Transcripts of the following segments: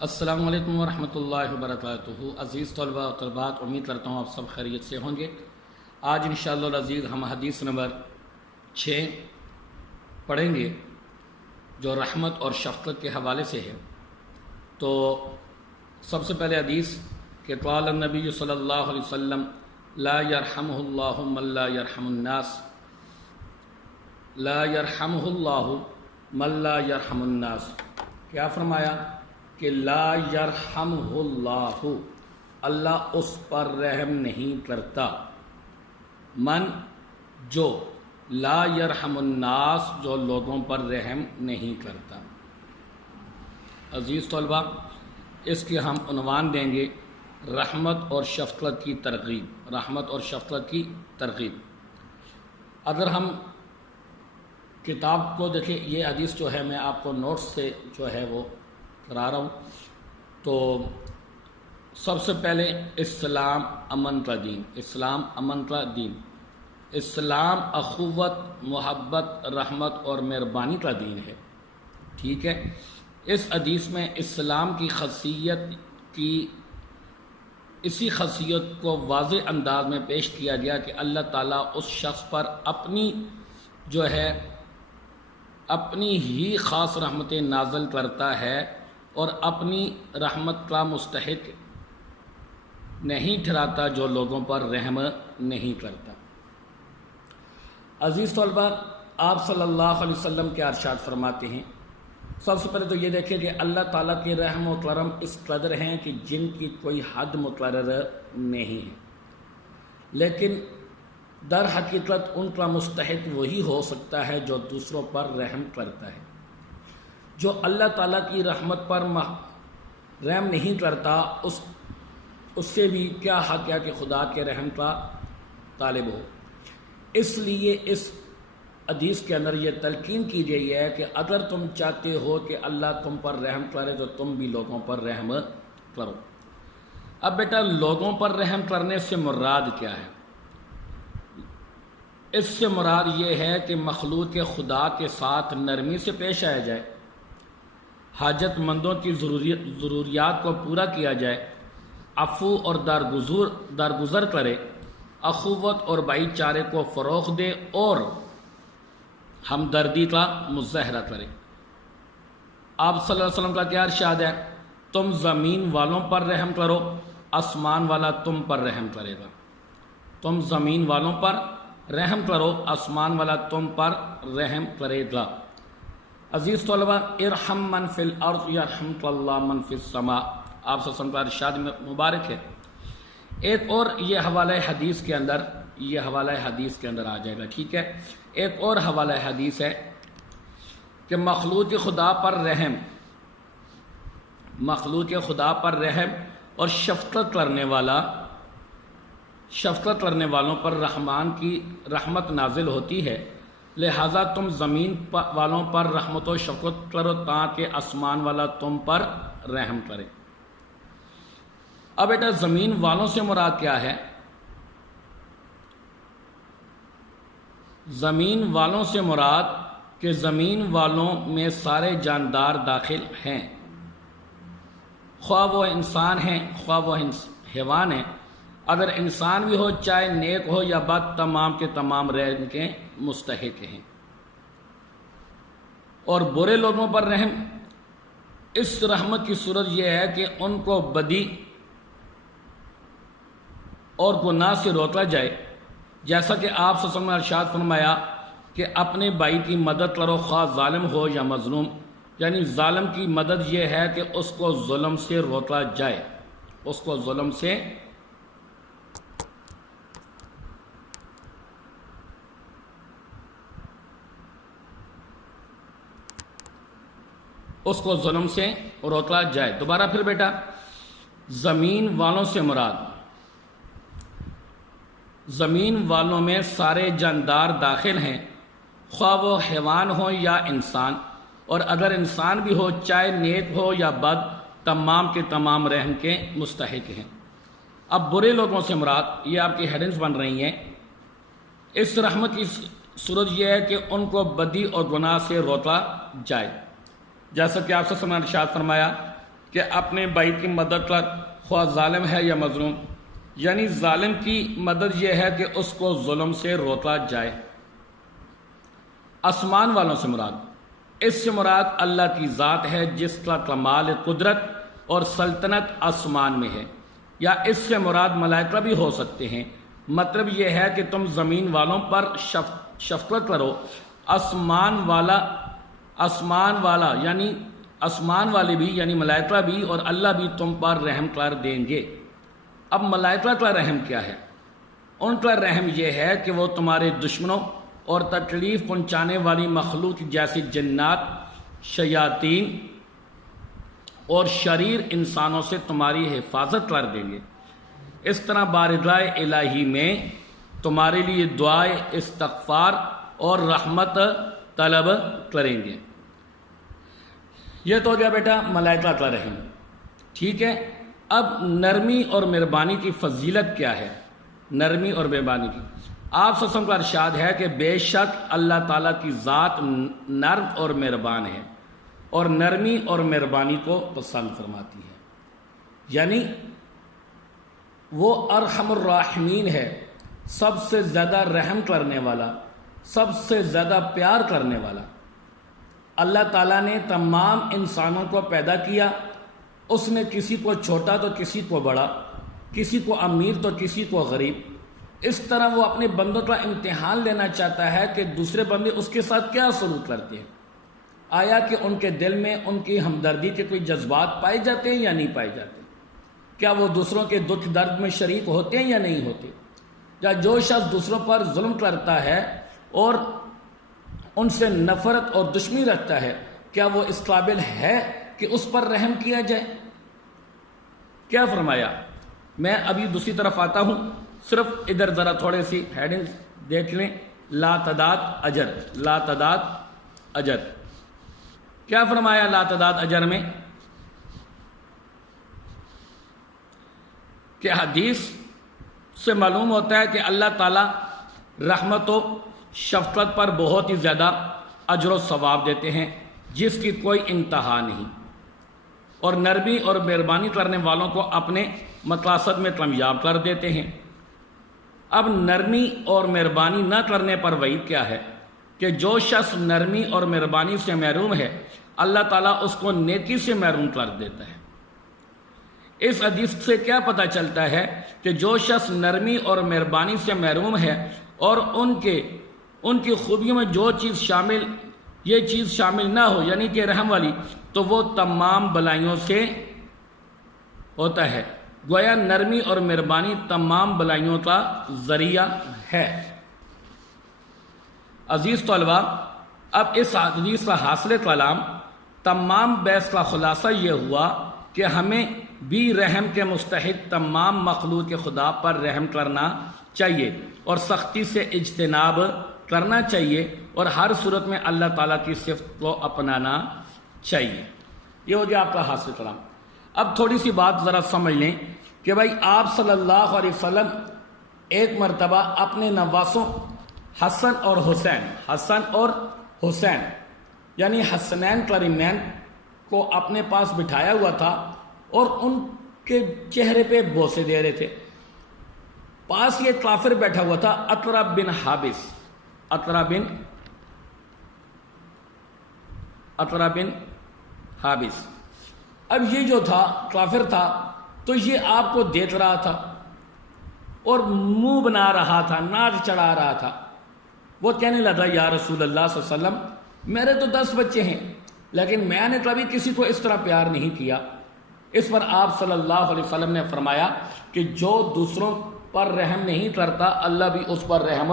السلام علیکم ورحمۃ اللہ وبرکاتہ۔ عزیز طلباء و طلبات، امید کرتا ہوں آپ سب خیریت سے ہوں گے۔ آج انشاءاللہ العزیز ہم حدیث نمبر 6 پڑھیں گے جو رحمت اور شفقت کے حوالے سے ہے۔ تو سب سے پہلے حدیث کہ قال النبی صلی اللہ علیہ وسلم لا یرحمہ اللہ من لا یرحم الناس، لا یرحمہ اللہ من لا یرحم الناس۔ کیا فرمایا کہ لا یرحمہ اللہ، اللہ اس پر رحم نہیں کرتا، من جو، لا یرحم الناس جو لوگوں پر رحم نہیں کرتا۔ عزیز طلباء، اس کے ہم عنوان دیں گے رحمت اور شفقت کی ترغیب، رحمت اور شفقت کی ترغیب۔ اگر ہم کتاب کو دیکھیں، یہ حدیث جو ہے میں آپ کو نوٹس سے جو ہے وہ کرا رہا ہوں۔ تو سب سے پہلے اسلام امن کا دین، اسلام امن کا دین، اسلام اخوت، محبت، رحمت اور مہربانی کا دین ہے، ٹھیک ہے۔ اس حدیث میں اسلام کی خاصیت کی اسی خاصیت کو واضح انداز میں پیش کیا گیا کہ اللہ تعالیٰ اس شخص پر اپنی جو ہے اپنی ہی خاص رحمتیں نازل کرتا ہے اور اپنی رحمت کا مستحق نہیں ٹھہراتا جو لوگوں پر رحم نہیں کرتا۔ عزیز طلباء، آپ صلی اللہ علیہ وسلم کے ارشاد فرماتے ہیں، سب سے پہلے تو یہ دیکھیں کہ اللہ تعالیٰ کے رحم و کرم اس قدر ہیں کہ جن کی کوئی حد مقرر نہیں ہے، لیکن در حقیقت ان کا مستحق وہی ہو سکتا ہے جو دوسروں پر رحم کرتا ہے۔ جو اللہ تعالیٰ کی رحمت پر رحم نہیں کرتا، اس سے بھی کیا حق ہے کہ خدا کے رحم کا طالب ہو۔ اس لیے اس حدیث کے اندر یہ تلقین کی گئی ہے کہ اگر تم چاہتے ہو کہ اللہ تم پر رحم کرے تو تم بھی لوگوں پر رحم کرو۔ اب بیٹا، لوگوں پر رحم کرنے سے مراد کیا ہے؟ اس سے مراد یہ ہے کہ مخلوق خدا کے ساتھ نرمی سے پیش آیا جائے، حاجت مندوں کی ضروریات کو پورا کیا جائے، عفو اور درگزر کرے، اخوت اور بھائی چارے کو فروغ دے اور ہمدردی کا مظاہرہ کرے۔ آپ صلی اللہ علیہ وسلم کا کیا ارشاد ہے؟ تم زمین والوں پر رحم کرو، آسمان والا تم پر رحم کرے گا۔ تم زمین والوں پر رحم کرو، آسمان والا تم پر رحم کرے گا۔ عزیز طلباء، ارحم من فی الارض یرحمک اللہ من فی السماء، آپ صلی اللہ علیہ وسلم کا ارشاد مبارک ہے۔ ایک اور یہ حوالہ حدیث کے اندر آ جائے گا، ٹھیک ہے۔ ایک اور حوالہ حدیث ہے کہ مخلوق خدا پر رحم اور شفقت کرنے والوں پر رحمان کی رحمت نازل ہوتی ہے، لہذا تم زمین والوں پر رحمت و شفقت کرو تاکہ آسمان والا تم پر رحم کرے۔ اب بیٹا، زمین والوں سے مراد کیا ہے؟ زمین والوں سے مراد کہ زمین والوں میں سارے جاندار داخل ہیں، خواہ وہ انسان ہیں خواہ وہ حیوان ہیں۔ اگر انسان بھی ہو، چاہے نیک ہو یا بد، تمام کے تمام رحم کے مستحق ہیں۔ اور برے لوگوں پر رحم، اس رحمت کی صورت یہ ہے کہ ان کو بدی اور گناہ سے روکا جائے، جیسا کہ آپ صلی اللہ علیہ وسلم نے ارشاد فرمایا کہ اپنے بھائی کی مدد کرو خواہ ظالم ہو یا مظلوم، یعنی ظالم کی مدد یہ ہے کہ اس کو ظلم سے روکا جائے، اس کو ظلم سے روکا جائے۔ دوبارہ پھر بیٹا، زمین والوں سے مراد زمین والوں میں سارے جاندار داخل ہیں، خواہ وہ حیوان ہو یا انسان، اور اگر انسان بھی ہو، چاہے نیک ہو یا بد، تمام کے تمام رحم کے مستحق ہیں۔ اب برے لوگوں سے مراد، یہ آپ کی ہیڈنگز بن رہی ہیں، اس رحمت کی صورت یہ ہے کہ ان کو بدی اور گناہ سے روکا جائے، جیسا کہ آپ سے ارشاد فرمایا کہ اپنے بھائی کی مدد کر، خواہ ظالم ہے یا مظلوم، یعنی ظالم کی مدد یہ ہے کہ اس کو ظلم سے روکا جائے۔ آسمان والوں سے مراد، اس سے مراد اللہ کی ذات ہے جس کا کمال قدرت اور سلطنت آسمان میں ہے، یا اس سے مراد ملائکہ بھی ہو سکتے ہیں۔ مطلب یہ ہے کہ تم زمین والوں پر شفقت کرو، آسمان والا یعنی آسمان والے بھی یعنی ملائکہ بھی اور اللہ بھی تم پر رحم کر دیں گے۔ اب ملائکہ کا رحم کیا ہے؟ ان کا رحم یہ ہے کہ وہ تمہارے دشمنوں اور تکلیف پہنچانے والی مخلوق جیسے جنات، شیاطین اور شریر انسانوں سے تمہاری حفاظت کر دیں گے۔ اس طرح بارگاہ الہی میں تمہارے لیے دعائے استغفار اور رحمت طلب کریں گے۔ یہ تو ہو گیا بیٹا ملائکہ کا رحم، ٹھیک ہے۔ اب نرمی اور مہربانی کی فضیلت کیا ہے؟ نرمی اور مہربانی کی، آپ صلی اللہ علیہ وسلم کا ارشاد ہے کہ بے شک اللہ تعالیٰ کی ذات نرم اور مہربان ہے اور نرمی اور مہربانی کو پسند فرماتی ہے، یعنی وہ ارحم الراحمین ہے، سب سے زیادہ رحم کرنے والا، سب سے زیادہ پیار کرنے والا۔ اللہ تعالیٰ نے تمام انسانوں کو پیدا کیا، اس نے کسی کو چھوٹا تو کسی کو بڑا، کسی کو امیر تو کسی کو غریب۔ اس طرح وہ اپنے بندوں کا امتحان لینا چاہتا ہے کہ دوسرے بندے اس کے ساتھ کیا سلوک کرتے ہیں، آیا کہ ان کے دل میں ان کی ہمدردی کے کوئی جذبات پائے جاتے ہیں یا نہیں پائے جاتے، کیا وہ دوسروں کے دکھ درد میں شریک ہوتے ہیں یا نہیں ہوتے، یا جو شخص دوسروں پر ظلم کرتا ہے اور ان سے نفرت اور دشمنی رکھتا ہے، کیا وہ اس قابل ہے کہ اس پر رحم کیا جائے؟ کیا فرمایا؟ میں ابھی دوسری طرف آتا ہوں، صرف ادھر ذرا تھوڑے سی ہیڈنگ دیکھ لیں۔ لا تعداد اجر، لا تعداد اجر، کیا فرمایا لا تعداد اجر میں؟ کہ حدیث سے معلوم ہوتا ہے کہ اللہ تعالیٰ رحمت و شفقت پر بہت ہی زیادہ اجر و ثواب دیتے ہیں جس کی کوئی انتہا نہیں، اور نرمی اور مہربانی کرنے والوں کو اپنے مقاصد میں کامیاب کر دیتے ہیں۔ اب نرمی اور مہربانی نہ کرنے پر وعید کیا ہے کہ جو شخص نرمی اور مہربانی سے محروم ہے اللہ تعالیٰ اس کو نیکی سے محروم کر دیتا ہے۔ اس حدیث سے کیا پتہ چلتا ہے کہ جو شخص نرمی اور مہربانی سے محروم ہے اور ان کی خوبیوں میں یہ چیز شامل نہ ہو، یعنی کہ رحم والی، تو وہ تمام بلائیوں سے ہوتا ہے۔ گویا نرمی اور مہربانی تمام بلائیوں کا ذریعہ ہے۔ عزیز طلباء، اب اس حدیث کا حاصل کلام تمام بحث کا خلاصہ یہ ہوا کہ ہمیں بھی رحم کے مستحق تمام مخلوق خدا پر رحم کرنا چاہیے اور سختی سے اجتناب کرنا چاہیے، اور ہر صورت میں اللہ تعالیٰ کی صفت کو اپنانا چاہیے۔ یہ ہو گیا آپ کا حاصل کلام۔ اب تھوڑی سی بات ذرا سمجھ لیں کہ بھائی آپ صلی اللہ علیہ وسلم ایک مرتبہ اپنے نواسوں حسن اور حسین یعنی حسنین کریمین کو اپنے پاس بٹھایا ہوا تھا اور ان کے چہرے پہ بوسے دے رہے تھے۔ پاس یہ کافر بیٹھا ہوا تھا، اقرا بن حابس۔ اب یہ جو تھا کافر تھا تو یہ آپ کو دیکھ رہا تھا اور منہ بنا رہا تھا، ناک چڑھا رہا تھا۔ وہ کہنے لگا یا رسول اللہ صلی اللہ علیہ وسلم، میرے تو 10 بچے ہیں لیکن میں نے کبھی کسی کو اس طرح پیار نہیں کیا۔ اس پر آپ صلی اللہ علیہ وسلم نے فرمایا کہ جو دوسروں پر رحم نہیں کرتا اللہ بھی اس پر رحم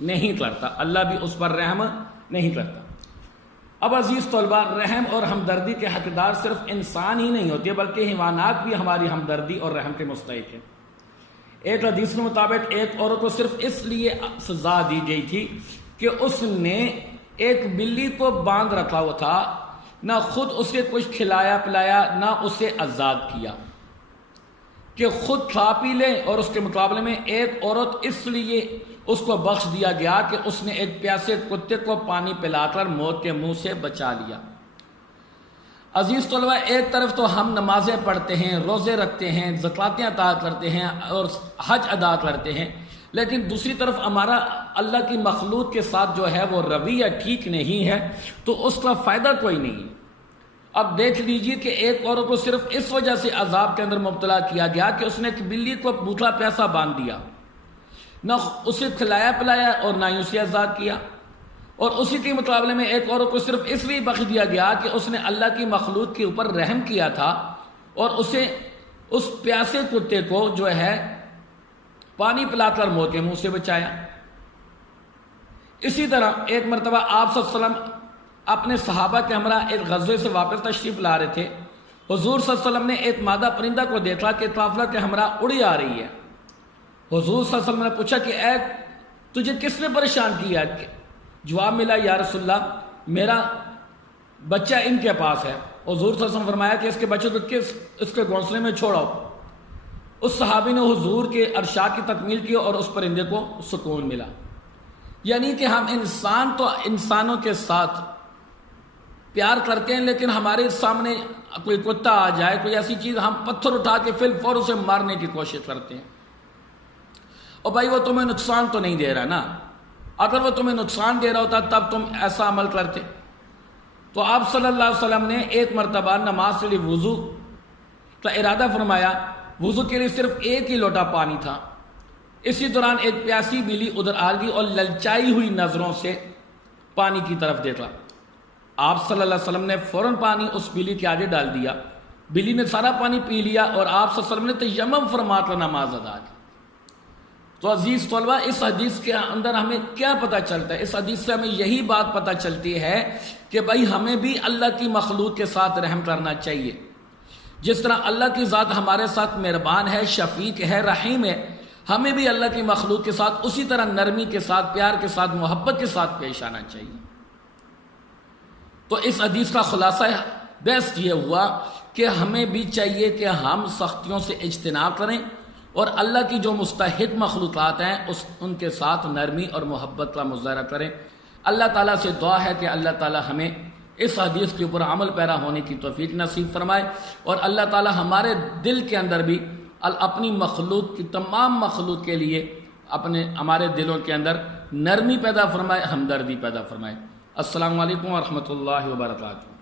نہیں کرتا، اللہ بھی اس پر رحم نہیں کرتا۔ اب عزیز طلباء، رحم اور ہمدردی کے حقدار صرف انسان ہی نہیں ہوتے بلکہ حیوانات بھی ہماری ہمدردی اور رحم کے مستحق ہیں۔ ایک حدیث کے مطابق ایک عورت کو صرف اس لیے سزا دی گئی تھی کہ اس نے ایک بلی کو باندھ رکھا ہوا تھا، نہ خود اسے کچھ کھلایا پلایا نہ اسے آزاد کیا کہ خود کھا پی لے، اور اس کے مقابلے میں ایک عورت اس لیے اس کو بخش دیا گیا کہ اس نے ایک پیاسے کتے کو پانی پلا کر موت کے منہ سے بچا لیا۔ عزیز طلبہ، ایک طرف تو ہم نمازیں پڑھتے ہیں، روزے رکھتے ہیں، زکوٰۃیں عطا کرتے ہیں اور حج ادا کرتے ہیں، لیکن دوسری طرف ہمارا اللہ کی مخلوق کے ساتھ جو ہے وہ رویہ ٹھیک نہیں ہے، تو اس کا فائدہ کوئی نہیں ہے۔ اب دیکھ لیجئے کہ ایک عورت کو صرف اس وجہ سے عذاب کے اندر مبتلا کیا گیا کہ اس نے ایک بلی کو بھوکا پیاسا باندھ دیا، نہ اسے کھلایا پلایا اور نہ ہی اسے آزاد کیا، اور اسی کے مقابلے میں ایک عورت کو صرف اس لیے بخش دیا گیا کہ اس نے اللہ کی مخلوق کے اوپر رحم کیا تھا اور اسے اس پیاسے کتے کو جو ہے پانی پلا کر موت کے منہ سے بچایا۔ اسی طرح ایک مرتبہ آپ صلی اللہ علیہ وسلم اپنے صحابہ کے ہمراہ ایک غزوے سے واپس تشریف لا رہے تھے۔ حضور صلی اللہ علیہ وسلم نے ایک مادہ پرندہ کو دیکھا کہ قافلہ کے ہمراہ اڑی آ رہی ہے۔ حضور صلی اللہ علیہ وسلم نے پوچھا کہ اے تجھے کس نے پریشان کیا؟ جواب ملا، یا رسول اللہ میرا بچہ ان کے پاس ہے۔ حضور صلی اللہ علیہ وسلم نے فرمایا کہ اس کے بچے کو اس کے گھونسلے میں چھوڑو۔ اس صحابی نے حضور کے ارشاد کی تکمیل کی اور اس پرندے کو سکون ملا۔ یعنی کہ ہم انسان تو انسانوں کے ساتھ پیار کرتے ہیں، لیکن ہمارے سامنے کوئی کتا آ جائے، کوئی ایسی چیز، ہم پتھر اٹھا کے فی الفور اسے مارنے کی کوشش کرتے ہیں۔ اور بھائی وہ تمہیں نقصان تو نہیں دے رہا نا، اگر وہ تمہیں نقصان دے رہا ہوتا تب تم ایسا عمل کرتے۔ تو آپ صلی اللہ علیہ وسلم نے ایک مرتبہ نماز کے لیے وضو کا ارادہ فرمایا، وضو کے لیے صرف ایک ہی لوٹا پانی تھا۔ اسی دوران ایک پیاسی بلی ادھر آ گئی اور للچائی ہوئی نظروں سے پانی کی طرف دیکھا۔ آپ صلی اللہ علیہ وسلم نے فوراً پانی اس بلی کے آگے ڈال دیا، بلی نے سارا پانی پی لیا اور آپ صلی اللہ علیہ وسلم نے تیمم فرما کر نماز ادا کی۔ تو عزیز طلبہ، اس حدیث کے اندر ہمیں کیا پتہ چلتا ہے؟ اس حدیث سے ہمیں یہی بات پتہ چلتی ہے کہ بھائی ہمیں بھی اللہ کی مخلوق کے ساتھ رحم کرنا چاہیے۔ جس طرح اللہ کی ذات ہمارے ساتھ مہربان ہے، شفیق ہے، رحیم ہے، ہمیں بھی اللہ کی مخلوق کے ساتھ اسی طرح نرمی کے ساتھ، پیار کے ساتھ، محبت کے ساتھ پیش آنا چاہیے۔ تو اس حدیث کا خلاصہ بیسٹ یہ ہوا کہ ہمیں بھی چاہیے کہ ہم سختیوں سے اجتناب کریں اور اللہ کی جو مستحق مخلوقات ہیں ان کے ساتھ نرمی اور محبت کا مظاہرہ کریں۔ اللہ تعالیٰ سے دعا ہے کہ اللہ تعالیٰ ہمیں اس حدیث کے اوپر عمل پیرا ہونے کی توفیق نصیب فرمائے، اور اللہ تعالیٰ ہمارے دل کے اندر بھی اپنی مخلوق کی، تمام مخلوق کے لیے ہمارے دلوں کے اندر نرمی پیدا فرمائے، ہمدردی پیدا فرمائے۔ السلام علیکم ورحمۃ اللہ وبرکاتہ۔